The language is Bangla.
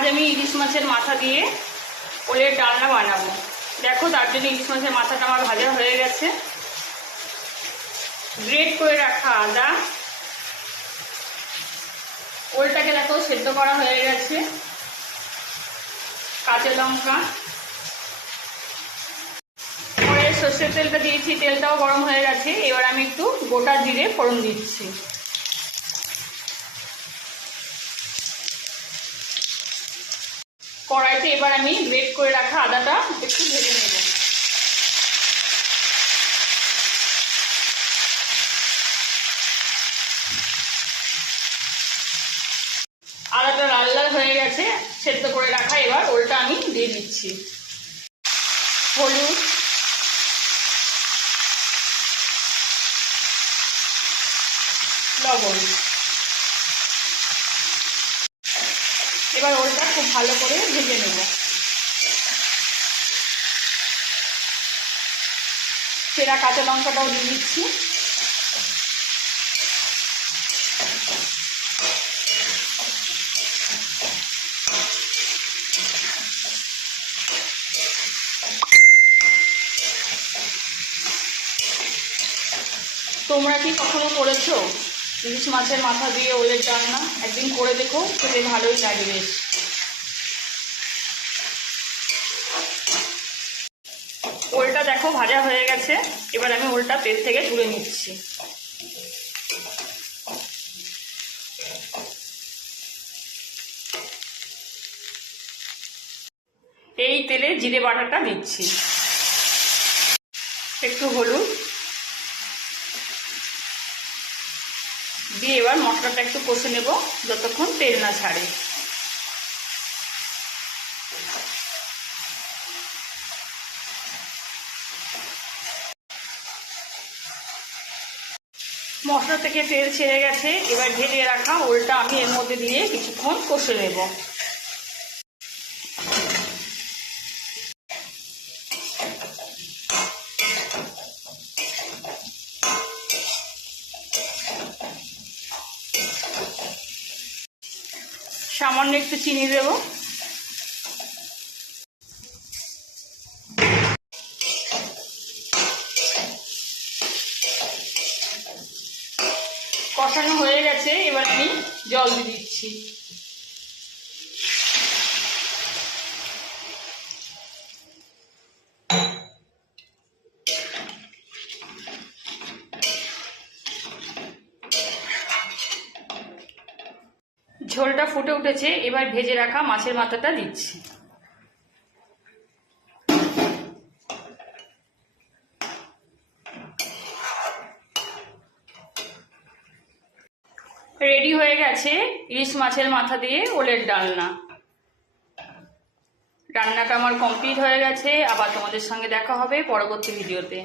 আজ আমি ইলিশ মাছের মাথা দিয়ে ওলের ডালনা বানাবো। দেখো, তার জন্য ইলিশ মাছের মাথাটা আমার ভাজা হয়ে গেছে। গ্রেট করে রাখা আদা, ওলটাকে দেখো সেদ্ধ করা হয়ে গেছে, কাঁচা লঙ্কা, পরে সর্ষের তেলটা দিয়েছি, তেলটাও গরম হয়ে গেছে। এবার আমি একটু গোটা জিরে ফোড়ন দিচ্ছি। কড়াইতে এবার আমি গ্রেট করে রাখা আদাটা একটু ভেজে নেব। আদাটা লাল লাল হয়ে গেছে, সেদ্ধ করে রাখা এবার ওলটা আমি দিয়ে দিচ্ছি। হলুদ, লবণ, এবার ওলটা খুব ভালো করে ভেজে নেব। চেরা কাঁচা লঙ্কাটাও দিয়ে দিচ্ছি। তোমরা কি কখনো করেছো ইলিশ মাছের মাথা দিয়ে ওলের ডালনা? একদিন করে দেখো, খেতে ভালোই লাগে বেশ। ওলটা দেখো ভাজা হয়ে গেছে, এবার আমি ওলটা তেল থেকে তুলে নিচ্ছি। এই তেলে জিরে বাটাটা দিচ্ছি, একটু হলুদ দিয়ে এবার মশলাটা একটু কষে নেব যতক্ষণ তেল না ছাড়ে। মশলা থেকে তেল ছেড়ে গেছে, এবার ভেজে রাখা ওলটা আমি এর মধ্যে দিয়ে কিছুক্ষণ কষে নেব। সামান্য একটু চিনি দেব। কষানো হয়ে গেছে, এবার আমি জল দিয়ে দিচ্ছি। ঝোলটা ফুটে উঠেছে, এবার ভেজে রাখা মাছের মাথাটা দিচ্ছি। রেডি হয়ে গেছে ইলিশ মাছের মাথা দিয়ে ওলের ডালনা। রান্নাটা আমার কমপ্লিট হয়ে গেছে। আবার তোমাদের সঙ্গে দেখা হবে পরবর্তী ভিডিওতে।